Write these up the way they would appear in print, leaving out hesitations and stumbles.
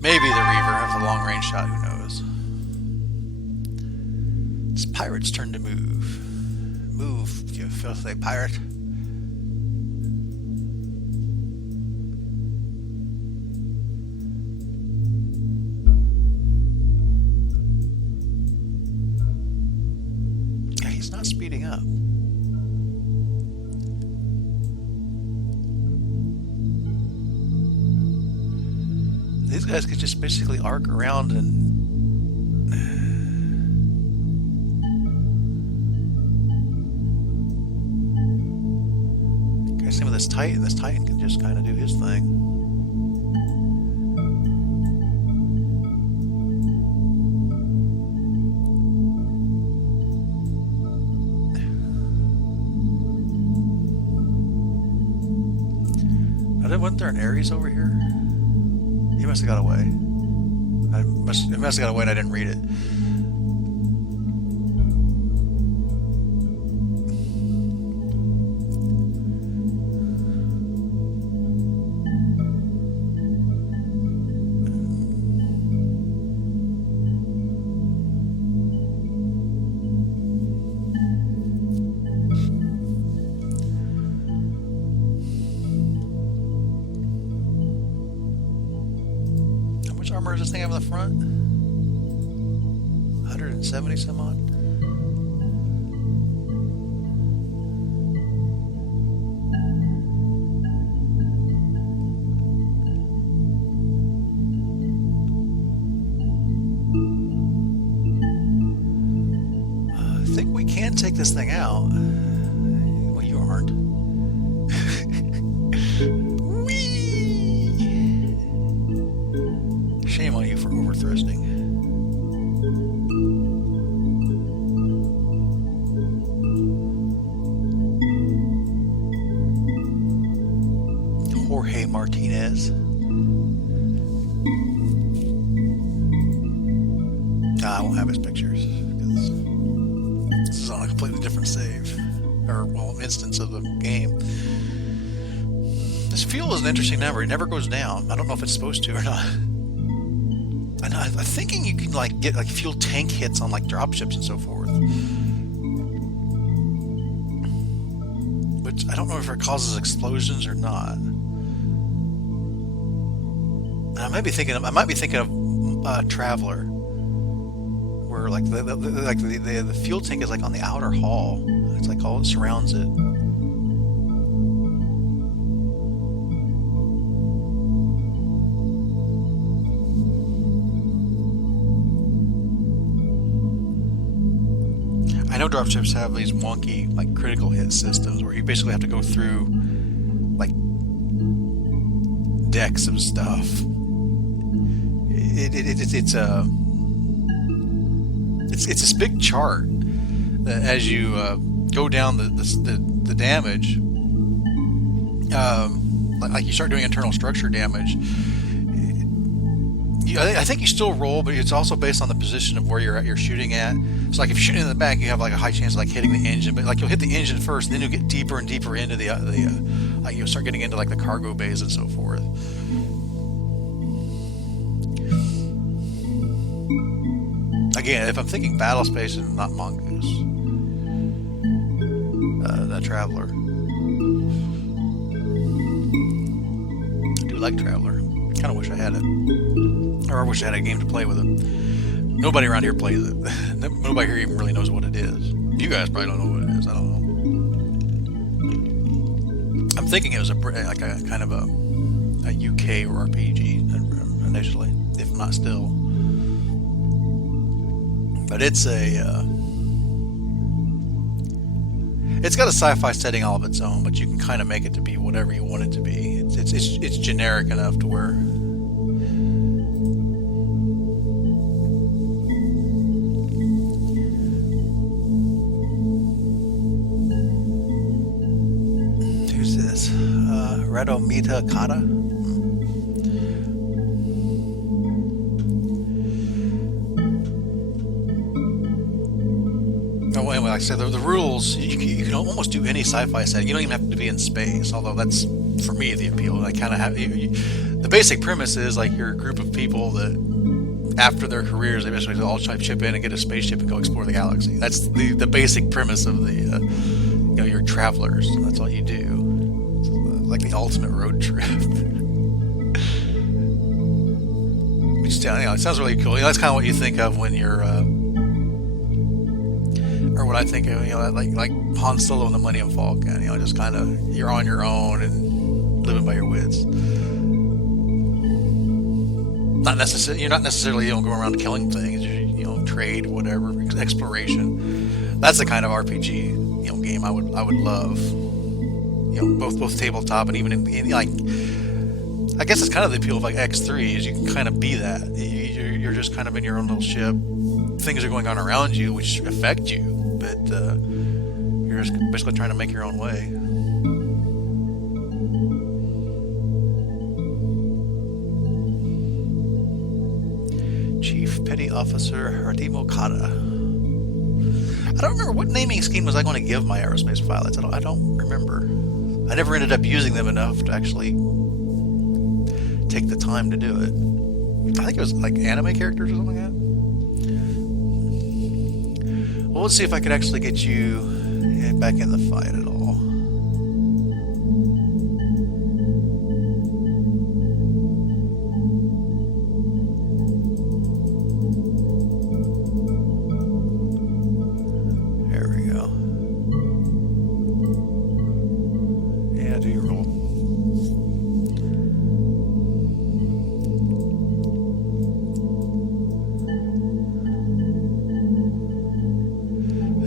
Maybe the Reaver has a long-range shot, who knows. It's Pirate's turn to move. Move, you filthy pirate. Yeah, he's not speeding up. These guys could just basically arc around and same with this Titan. This Titan can just kind of do his thing. Wasn't there an Ares over here? He must have got away. It must have got away and I didn't read it. Armor does this thing have in the front? 170 some odd. I think we can take this thing out. Well, you aren't. Shame on you for overthrusting. Jorge Martinez. I won't have his pictures because this is on a completely different save, or well, instance of the game. This fuel is an interesting number. It never goes down. I don't know if it's supposed to or not. I'm thinking you can like get like fuel tank hits on like dropships and so forth, which I don't know if it causes explosions or not. And I might be thinking of Traveler, where like the fuel tank is like on the outer hull. It's like all it surrounds it. I know dropships have these wonky, like, critical hit systems where you basically have to go through, like, decks of stuff. It's this big chart that as you go down the damage, like you start doing internal structure damage. I think you still roll, but it's also based on the position of where you're shooting at. So like if you're shooting in the back, you have like a high chance of like hitting the engine, but like you'll hit the engine first, and then you'll get deeper and deeper into you'll start getting into like the cargo bays and so forth. Again, if I'm thinking Battlespace and not Mongoose, that Traveler. I do like Traveler. Kind of wish I had it. Or I wish I had a game to play with it. Nobody around here plays it. Nobody here even really knows what it is. You guys probably don't know what it is. I don't know. I'm thinking it was like a kind of a UK RPG initially, if not still. But it's it's got a sci-fi setting all of its own, but you can kind of make it to be whatever you want it to be. It's generic enough to where. Who's this? Redo Mita Kata? Anyway, like I said, the rules, you can almost do any sci-fi setting. You don't even have to be in space, although that's, for me, the appeal. I kind of have... the basic premise is like you're a group of people that, after their careers, they basically all chip in and get a spaceship and go explore the galaxy. That's the basic premise of the, you're travelers. That's all you do. It's like the ultimate road trip. It sounds really cool. That's kind of what you think of when you're, or what I think of, like Han Solo and the Millennium Falcon. Just kind of you're on your own and living by your wits. You're not necessarily going around killing things. You trade, whatever, exploration. That's the kind of RPG game I would love. Both tabletop and even in like. I guess it's kind of the appeal of like X3 is you can kind of be that. You're just kind of in your own little ship. Things are going on around you which affect you, but you're just basically trying to make your own way. Chief Petty Officer Hardimo Okada. I don't remember what naming scheme was I going to give my aerospace pilots. I don't remember. I never ended up using them enough to actually take the time to do it. I think it was like anime characters or something like that. Well, let's see if I could actually get you back in the fight at all. There we go. Yeah, do your roll.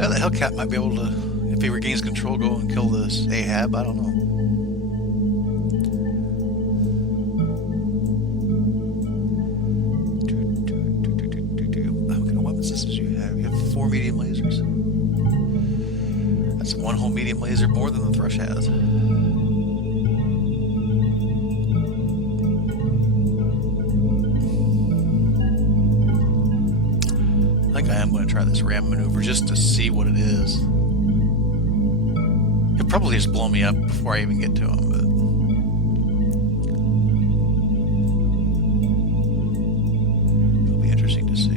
The Hellcat might be able to, if he regains control, go and kill this Ahab. I don't know. What kind of weapon systems do you have? You have 4 medium lasers. That's 1 whole medium laser more than the Thrush has. I think I am going to try this ram maneuver just to see what it is. He'll probably just blow me up before I even get to him, but it'll be interesting to see.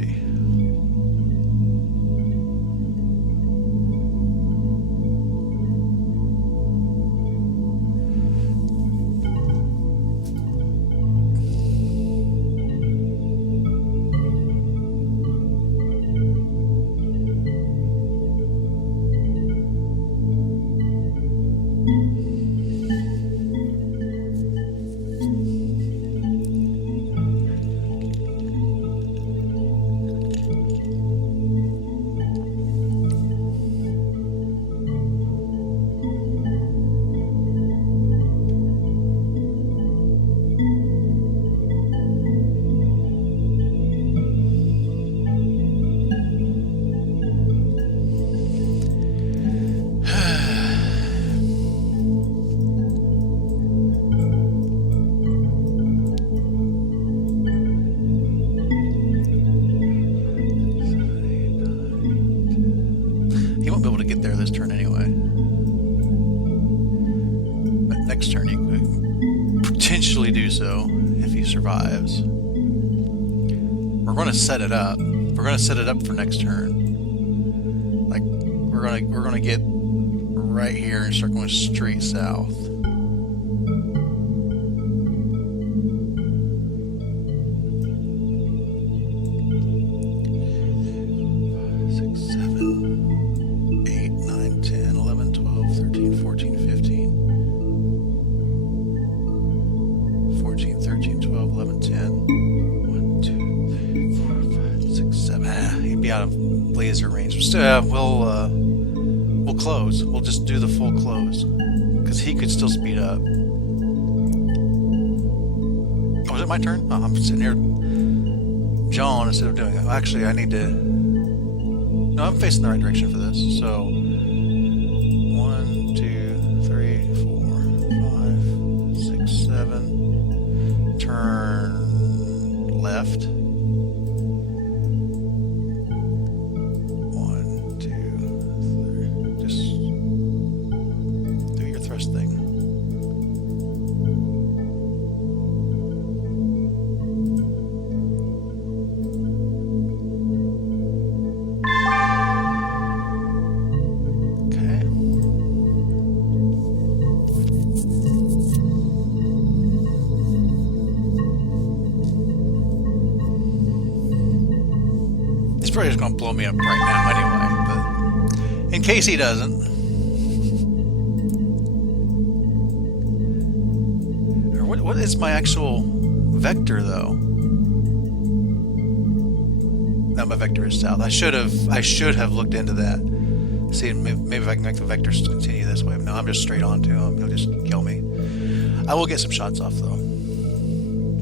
Survives. We're going to set it up. We're going to set it up for next turn. Like we're going to get right here and start going straight south. 7. He'd be out of laser range. We'll close. We'll just do the full close because he could still speed up. Oh, is it my turn? Oh, I'm sitting here, John, instead of doing it. Actually, I need to. No, I'm facing the right direction for this. So 1, 2, 3, 4, 5, 6, 7. Turn left. 1, 2, 3. Just do your thrust thing. probably just gonna blow me up right now anyway, but in case he doesn't. Or what is my actual vector though? No, my vector is south. I should have looked into that. See, maybe if I can make the vector continue this way. No, I'm just straight on to him. He'll just kill me. I will get some shots off though.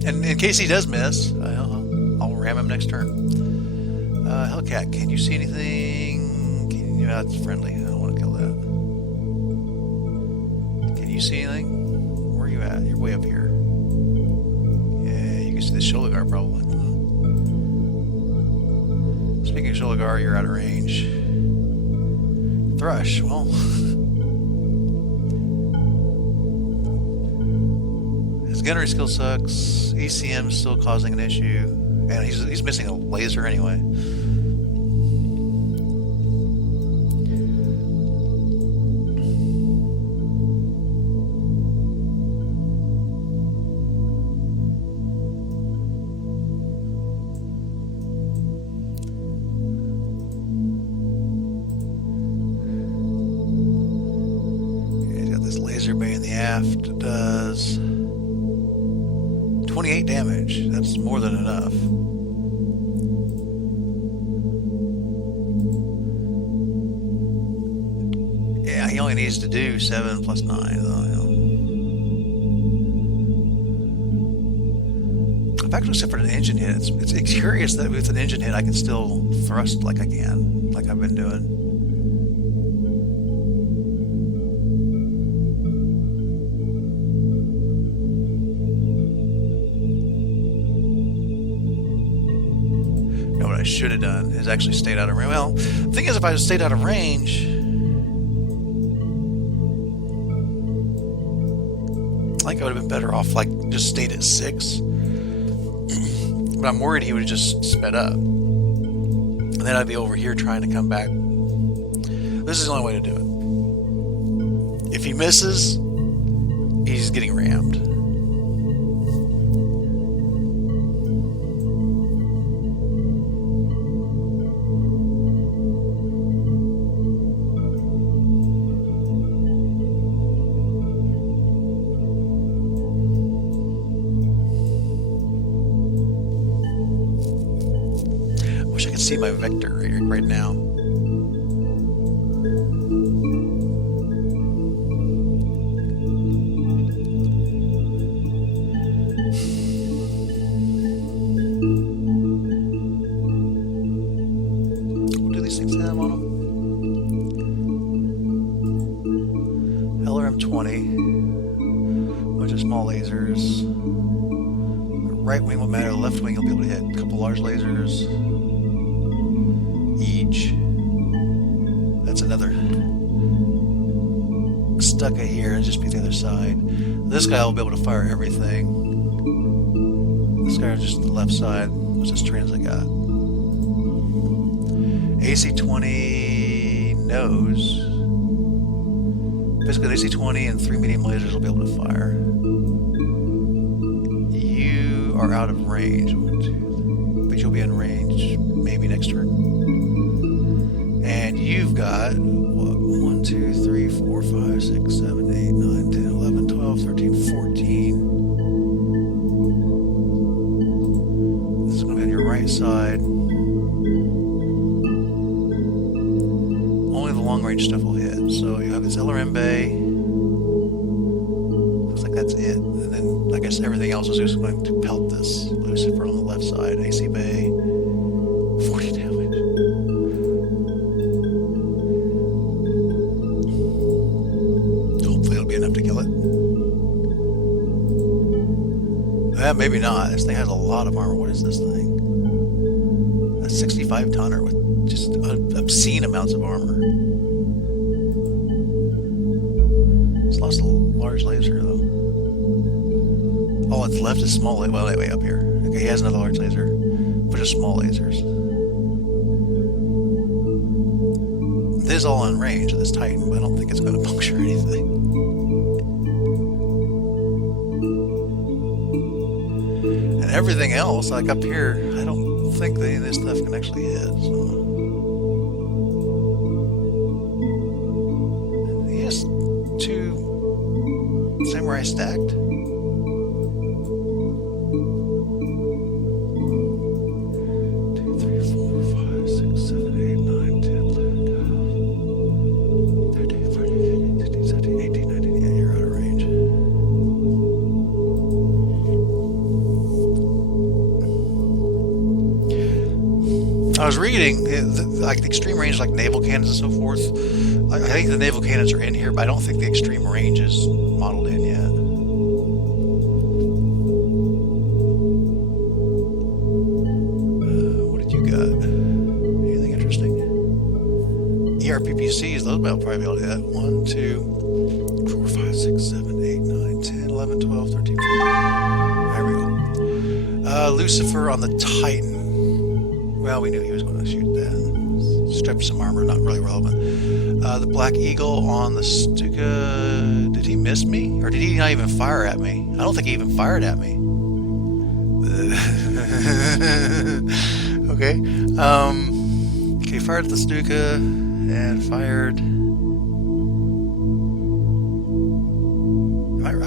And in case he does miss, I'll ram him next turn. Hellcat, can you see anything? That's friendly. I don't want to kill that. Can you see anything? Where are you at? You're way up here. Yeah, you can see the shoulder guard probably. Speaking of shoulder guard, you're out of range. Thrush, well. His gunnery skill sucks. ECM is still causing an issue. And he's missing a laser anyway. He's got this laser bay in the aft. It does 28 damage. That's more than enough. Yeah, he only needs to do 7 plus 9. I've actually suffered an engine hit. It's curious that with an engine hit I can still thrust like I can, like I've been doing. What I should have done is actually stayed out of range. Well, the thing is, if I stayed out of range, I think I would have been better off, like, just stayed at 6. But I'm worried he would have just sped up. And then I'd be over here trying to come back. This is the only way to do it. If he misses, he's getting rammed. See my vector right now. What do these things have on them? LRM-20, bunch of small lasers. The right wing won't matter. The left wing you'll be able to hit a couple large lasers. Each. That's another stuck in here and just be the other side. This guy will be able to fire everything. This guy is just the left side. What's this transit got? AC-20 nose. Basically, AC-20 and 3 medium lasers will be able to fire. You are out of range. 1, 2, but you'll be in range maybe next turn. And you've got, what, 1, 2, 3, 4, 5, 6, 7, 8, 9, 10, 11, 12, 13, 14. This is going to be on your right side. Only the long range stuff will hit. So you have this LRM bay. Looks like that's it. And then I guess everything else is just going to pelt this Lucifer on the left side. AC bay, 40 damage. Enough to kill it. Maybe not. This thing has a lot of armor. What is this thing? A 65 tonner with just obscene amounts of armor. It's lost a large laser though. All it's left is small. Well, way up here. Okay, he has another large laser, but just small lasers. This is all in range of this Titan, but I don't think it's going to puncture anything. And everything else, like up here, I don't think any of this stuff can actually hit. So. Yes, 2 samurai stacked. 2, 3, 4, 5, 6, 7, 8, 9, 10, 11, 12, 13, 14, 15, 16, 17, 18, 19. Yeah, you're out of range. I was reading, like the extreme range, like naval cannons and so forth. I think the naval cannons are in here, but I don't think the extreme range is modeled in yet. What did you got? Anything interesting? ERPPCs, those will probably be able to hit. 1, 2, 4, 5, 6, 7, 8, 9, 10, 11, 12, 13, 14. There we go. Lucifer on the Titan. Well, we knew he was going to shoot that. Strip some armor, not really relevant. The Black Eagle on the Stuka. Did he miss me? Or did he not even fire at me? I don't think he even fired at me. Okay. Okay, fired at the Stuka and fired.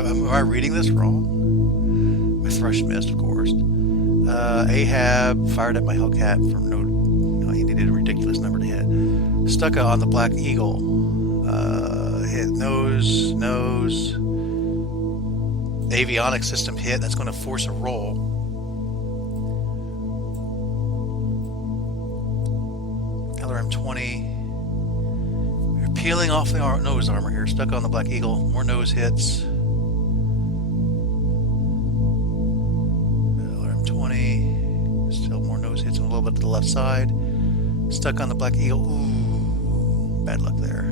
Am I reading this wrong? My thrush missed, of course. Ahab fired at my Hellcat for no, he needed a ridiculous number to hit. Stuka on the Black Eagle. Hit nose. Avionics system hit. That's going to force a roll. LRM 20. We're peeling off the nose armor here. Stuka on the Black Eagle. More nose hits. LRM 20. Still more nose hits a little bit to the left side. Stuck on the Black Eagle. Ooh, bad luck there.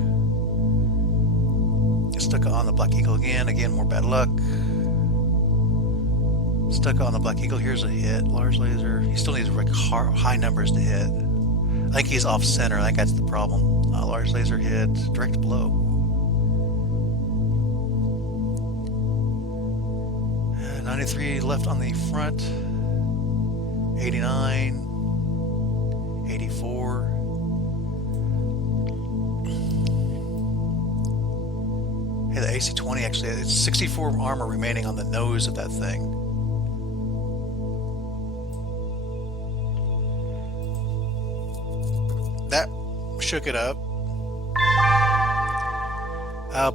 Stuck on the Black Eagle again. Again, more bad luck. Stuck on the Black Eagle. Here's a hit. Large laser. He still needs like high numbers to hit. I think he's off center. I think that's the problem. Large laser hit. Direct blow. 93 left on the front. 89. 84. Hey, the AC-20 actually, it's 64 armor remaining on the nose of that thing. That shook it up.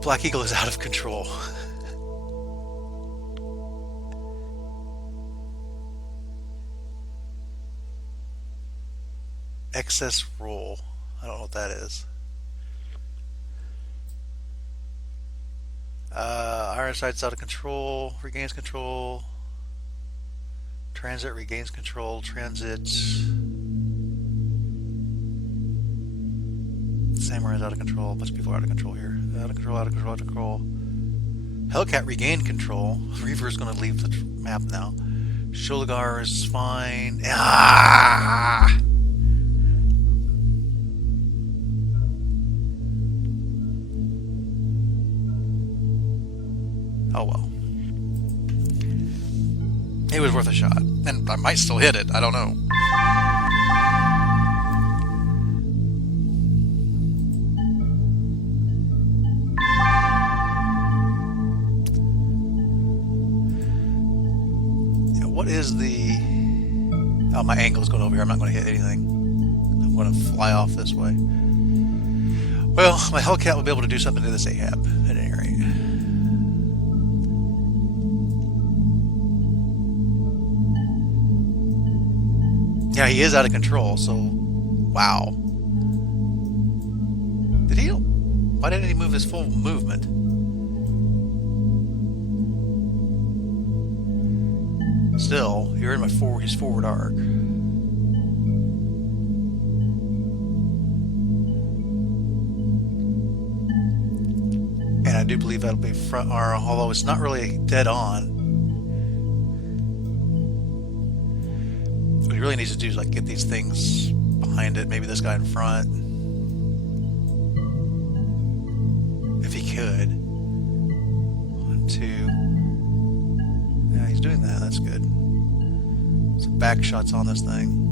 Black Eagle is out of control. Excess roll. I don't know what that is. Iron sight's out of control. Regains control. Transit regains control. Transit. Samurai's out of control. A bunch of people are out of control here. Out of control, out of control, out of control. Hellcat regained control. Reaver's going to leave the map now. Sholigar is fine. Ah! Oh well. It was worth a shot. And I might still hit it. I don't know. Yeah, what is the... Oh, my angle's going over here. I'm not going to hit anything. I'm going to fly off this way. Well, my Hellcat will be able to do something to this Ahab, at any rate. Yeah, he is out of control, so... Wow. Did he... Why didn't he move his full movement? Still, you're in his forward arc. And I do believe that'll be front arm, although it's not really dead on. What he really needs to do is like get these things behind it, maybe this guy in front. If he could. 1, 2. Yeah, he's doing that, that's good. Some back shots on this thing.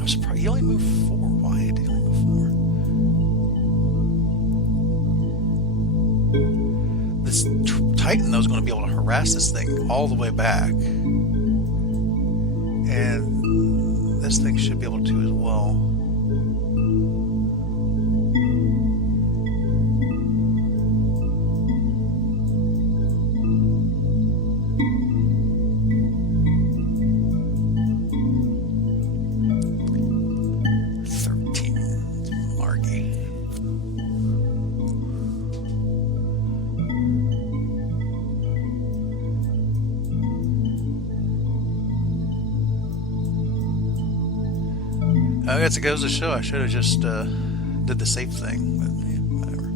I'm surprised he only moved 4. Why did he only move 4? This Titan, though, is going to be able to harass this thing all the way back. And this thing should be able to as well. I guess it goes to show I should have just did the safe thing, but yeah, whatever.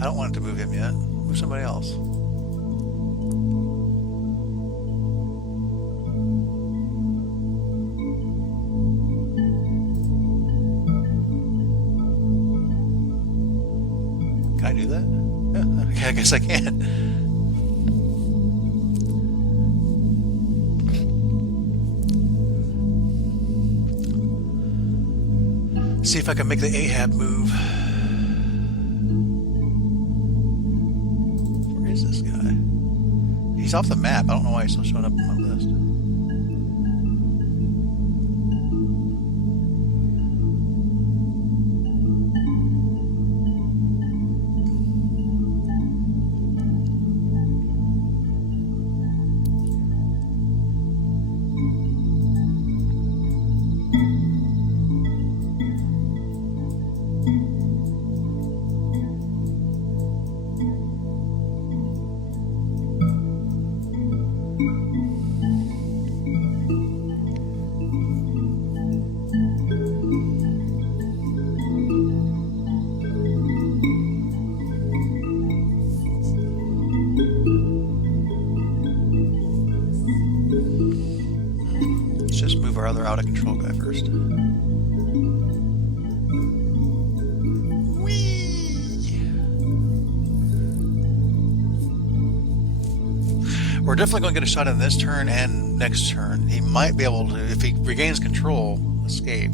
I don't want it to move him yet. Move somebody else. Can I do that? Yeah, okay, I guess I can. See if I can make the Ahab move. Where is this guy? He's off the map. I don't know why he's still showing up on my list. Our other out of control guy first. Whee! We're definitely going to get a shot in this turn and next turn. He might be able to, if he regains control, escape.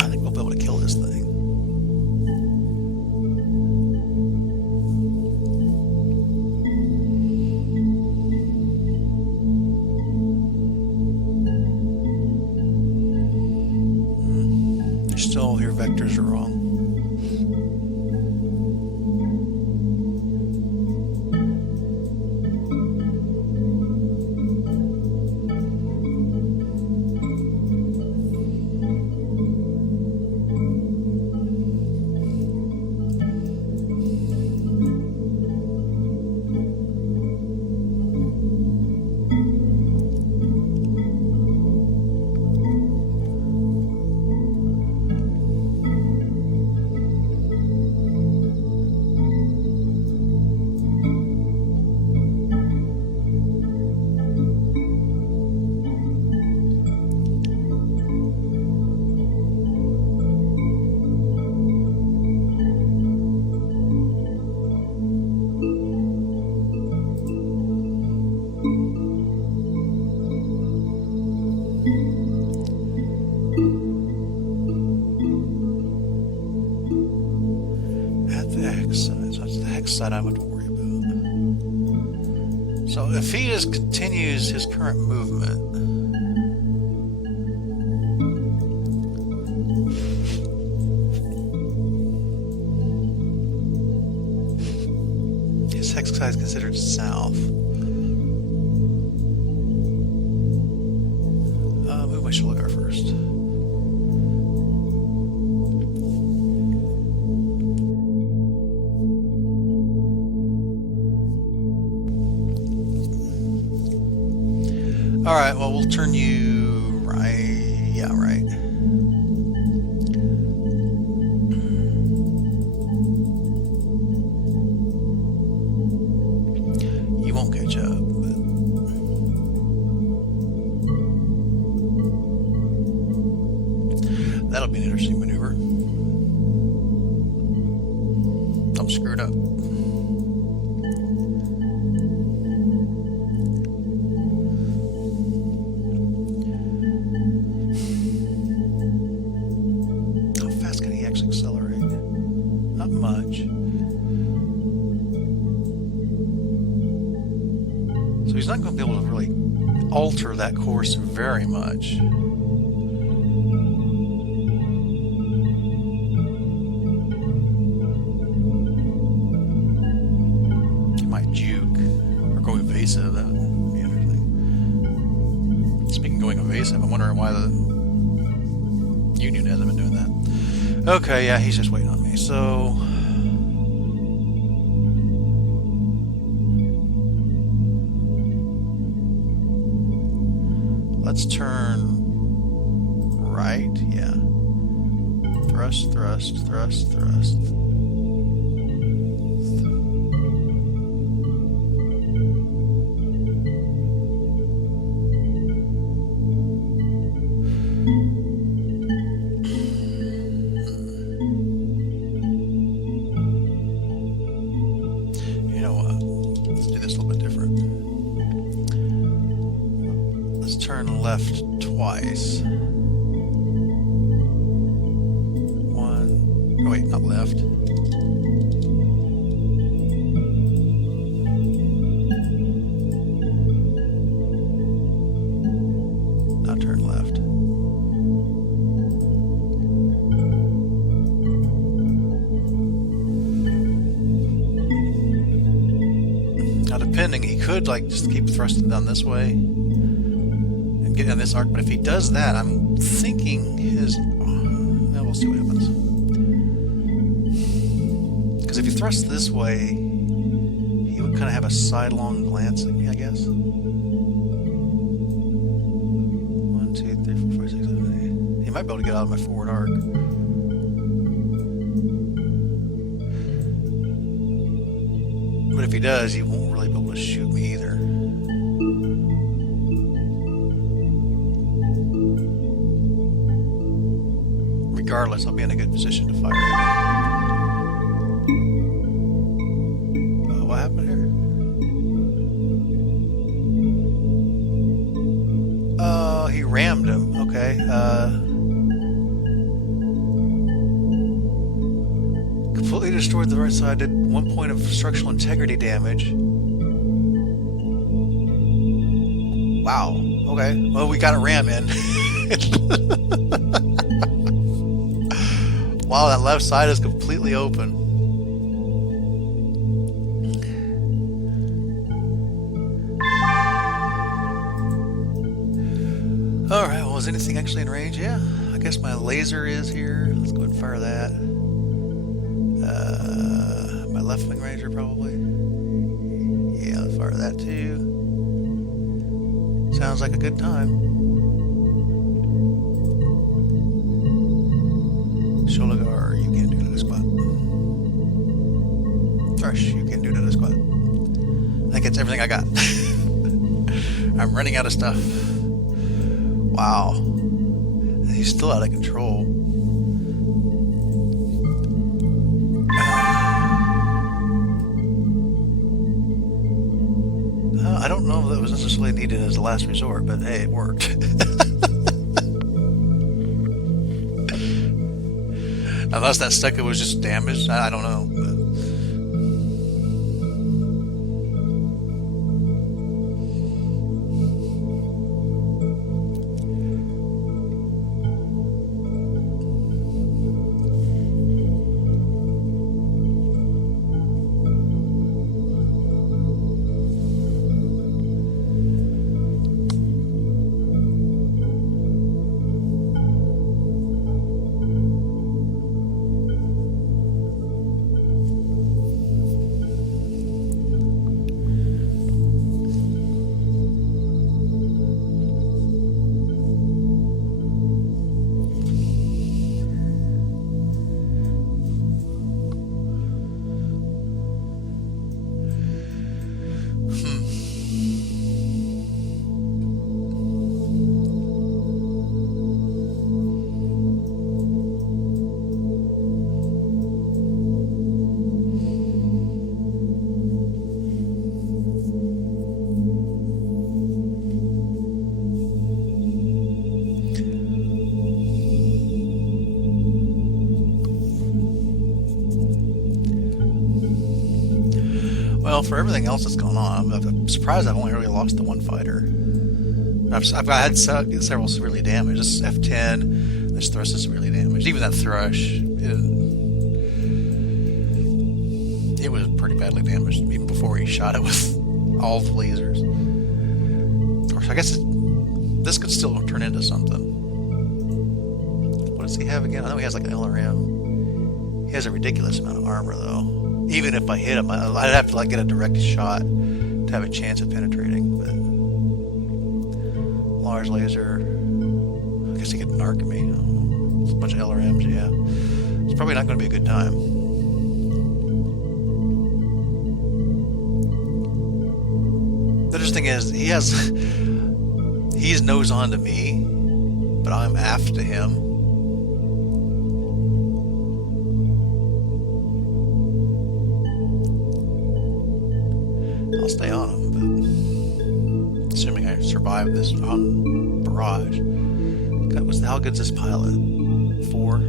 I think we'll be able to kill this thing. Still, your vectors are wrong. Side I'm going to worry about. So if he just continues his current movement, his hex side is considered south. Move my shoulder guard first. Alright, well, we'll turn you right. Yeah, right. You won't catch up, but... that'll be an interesting maneuver. Don't screw it up. much. So he's not going to be able to really alter that course very much. He might juke or go evasive. That would be interesting. Speaking of going evasive, I'm wondering why the Union hasn't been doing that. Okay, yeah, he's just waiting on me. So let's turn right. Yeah. Thrust, thrust, thrust, thrust. You know what? Let's do this a little bit different. Let's turn left twice. One. Oh, wait, not left. Now turn left. Now, depending, he could like just keep thrusting down this way and get on this arc, but if he does that, I'm thinking his. Well, we'll see what happens. Because if he thrusts this way, he would kind of have a sidelong glance at me, I guess. 1, 2, 3, 4, 5, 6, 7, 8. He might be able to get out of my forward arc. But if he does, he won't really be able to shoot me either. Regardless, I'll be in a good position to fire at him. What happened here? Oh, he rammed him. Okay. Completely destroyed the right side. Did 1 point of structural integrity damage. Wow. Okay. Well, we got a ram in. Wow, that left side is completely open. Alright, well, is anything actually in range? Yeah, I guess my laser is here. Let's go ahead and fire that. My left wing ranger, probably. Yeah, let's fire that too. Sounds like a good time. Sholagar, you can't do it in a squat. Thrush, you can't do it in a squat. I think that's everything I got. I'm running out of stuff. Wow. He's still out of control. I don't know if that was necessarily needed as a last resort, but hey, it worked. Unless that second was just damaged, I don't know. But Well, for everything else that's gone on, I'm surprised I've only really lost the one fighter. I've had several severely damaged. This F10, this thrush is severely damaged. Even that thrush, it was pretty badly damaged even before he shot it with all the lasers. Of course, I guess this could still turn into something. What does he have again? I know he has like an LRM. He has a ridiculous amount of armor, though. Even if I hit him, I'd have to like get a direct shot to have a chance of penetrating. But large laser. I guess he could narc me. It's a bunch of LRMs. Yeah, it's probably not going to be a good time. The interesting is he's nose on to me, but I'm aft to him. I'll stay on him, but assuming I survive this on barrage. How good's this pilot? 4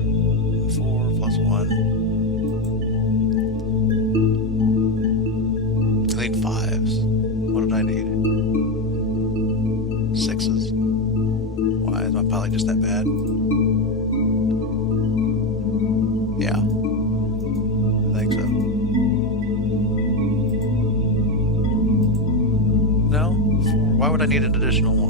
plus 1. I need 5s. What did I need? 6s. Why is my pilot just that bad? Yeah, I think so. No? 4. Why would I need an additional 1?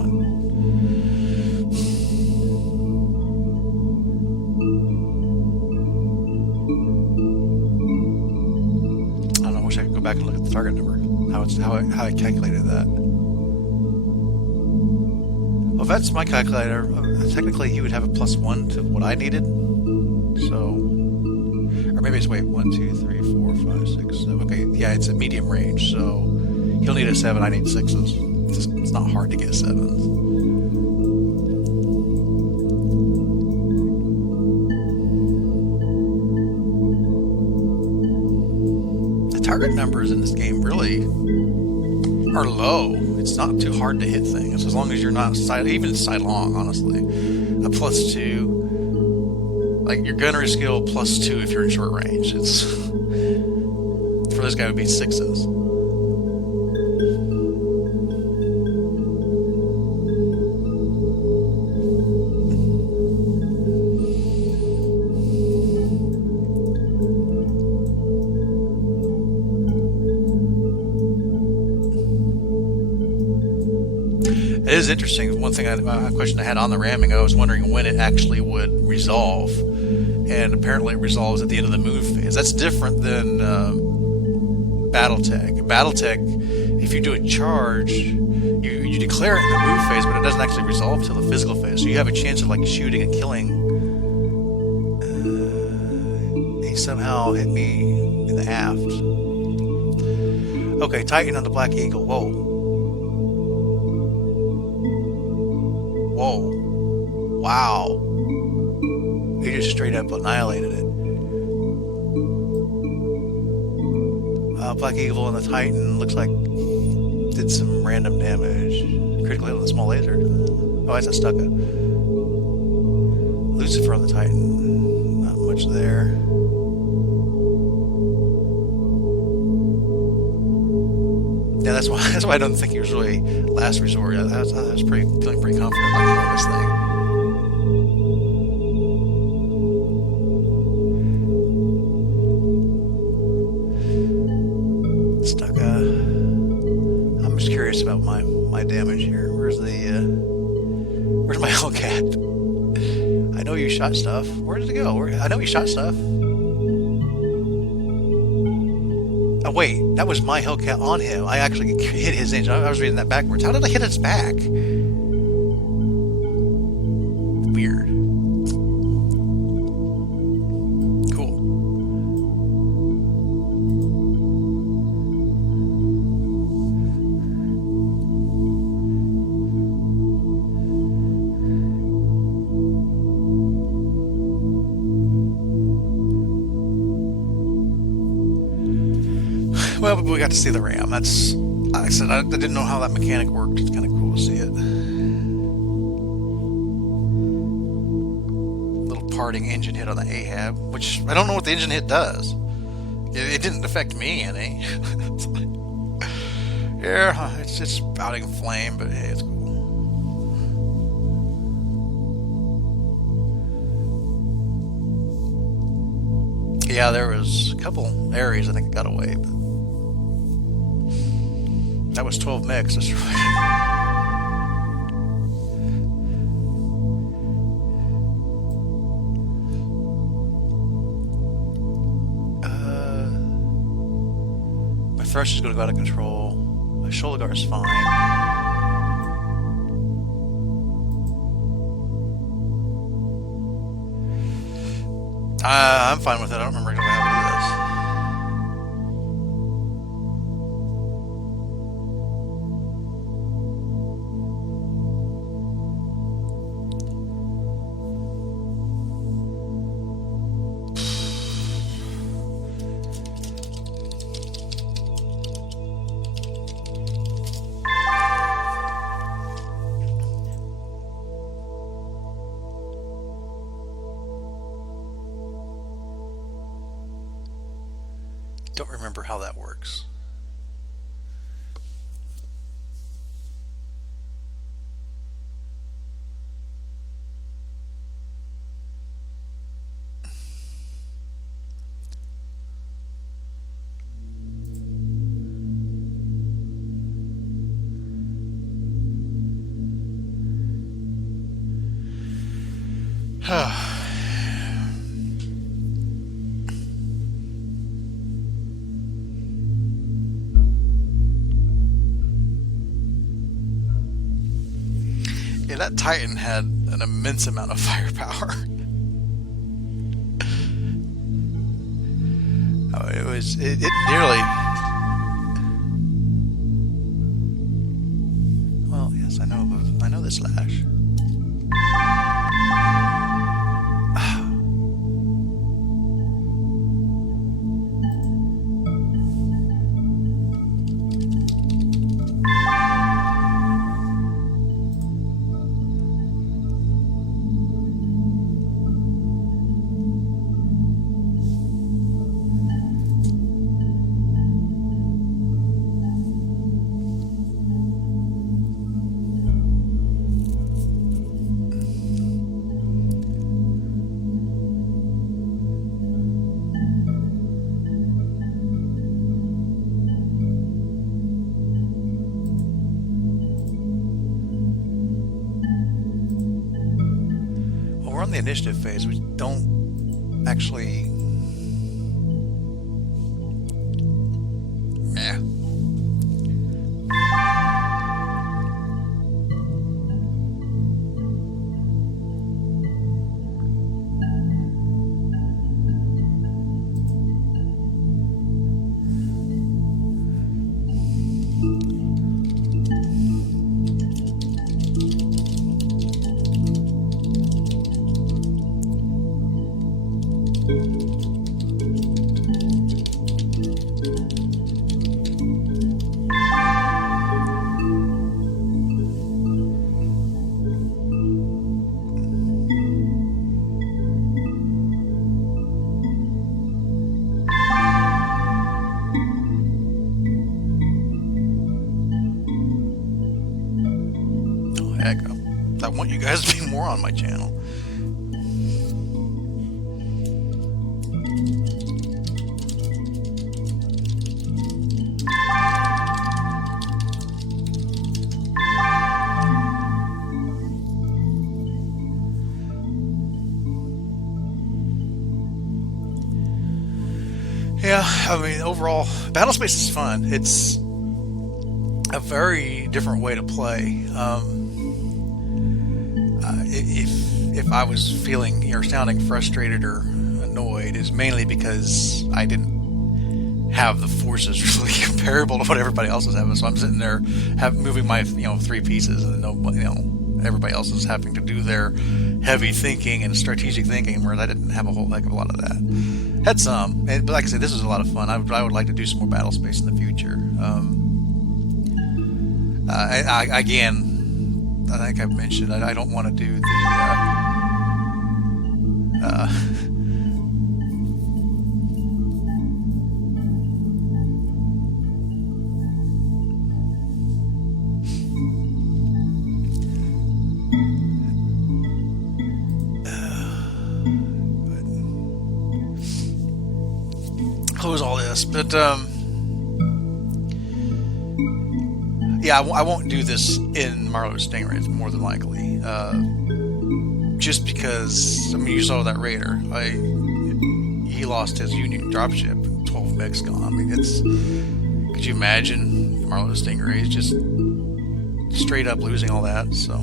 I don't know. I wish I could go back and look at the target number. How I calculated that. Well, if that's my calculator, technically he would have a +1 to what I needed. So, or maybe it's wait 1, 2, 3, 4, 5, 6, 7. Okay, yeah, it's a medium range. So he'll need a 7. I need 6s. It's not hard to get 7s. The target numbers in this game really are low. It's not too hard to hit things as long as you're not even sidelong. Honestly, a +2, like your gunnery skill +2 if you're in short range. It's for this guy it would be 6s. It is interesting. One thing, a question I had on the ramming, I was wondering when it actually would resolve, and apparently it resolves at the end of the move phase. That's different than Battletech. Battletech, if you do a charge, you declare it in the move phase, but it doesn't actually resolve till the physical phase. So you have a chance of like shooting and killing. He somehow hit me in the aft. Okay, Titan on the Black Eagle. Whoa. Whoa. Wow. He just straight up annihilated it. Black Eagle on the Titan looks like did some random damage. Critical hit with a small laser. Oh, that's a Stuka. Lucifer on the Titan. Not much there. Yeah, that's why I don't think he was really last resort. I was feeling pretty confident about killing this thing. Stuka. I'm just curious about my damage here. Where's my Hellcat? I know you shot stuff. Where did it go? I know you shot stuff. Oh, wait, that was my Hellcat on him. I actually hit his engine. I was reading that backwards. How did I hit its back? Weird. Cool. Well, but we got to see the RAM. That's, like I said, I didn't know how that mechanic worked. It's kind of cool to see it. Little parting engine hit on the Ahab, which I don't know what the engine hit does. It didn't affect me any. Yeah, it's just spouting flame, but hey, it's cool. Yeah, there was a couple areas I think it got away, but that was 12 mechs destroyed. My thrush is going to go out of control. My shoulder guard's fine. I'm fine with it. I don't remember exactly how to do this. Don't remember how that works. Yeah, that Titan had an immense amount of firepower. Oh, it nearly. Well, yes, I know the slash. We're on the initiative phase. We don't actually. Yeah. Heck, I want you guys to be more on my channel. Yeah, I mean, overall, Battlespace is fun. It's a very different way to play. If I was feeling or sounding frustrated or annoyed, is mainly because I didn't have the forces really comparable to what everybody else is having. So I'm sitting there moving my 3 pieces, and everybody else is having to do their heavy thinking and strategic thinking, whereas I didn't have a whole heck of a lot of that. Had some, but like I said, this was a lot of fun. I would like to do some more Battlespace in the future. Again, I think I've mentioned I don't want to do the this, but yeah, I won't do this in MacLeod Stingrays more than likely. Just because, I mean, you saw that Raider. He lost his Union dropship. 12 mechs gone. I mean, could you imagine MacLeod Stingrays just straight up losing all that? So,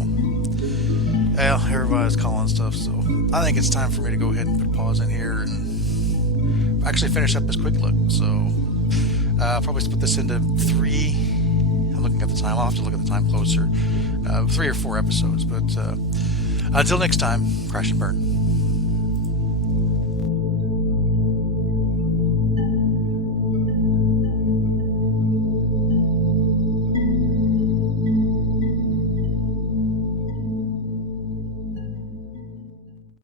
well, everybody's calling stuff. So, I think it's time for me to go ahead and put a pause in here and actually finish up this quick look. So, I'll probably split this into 3. I'm looking at the time. I'll have to look at the time closer. 3 or 4 episodes. But until next time, crash and burn.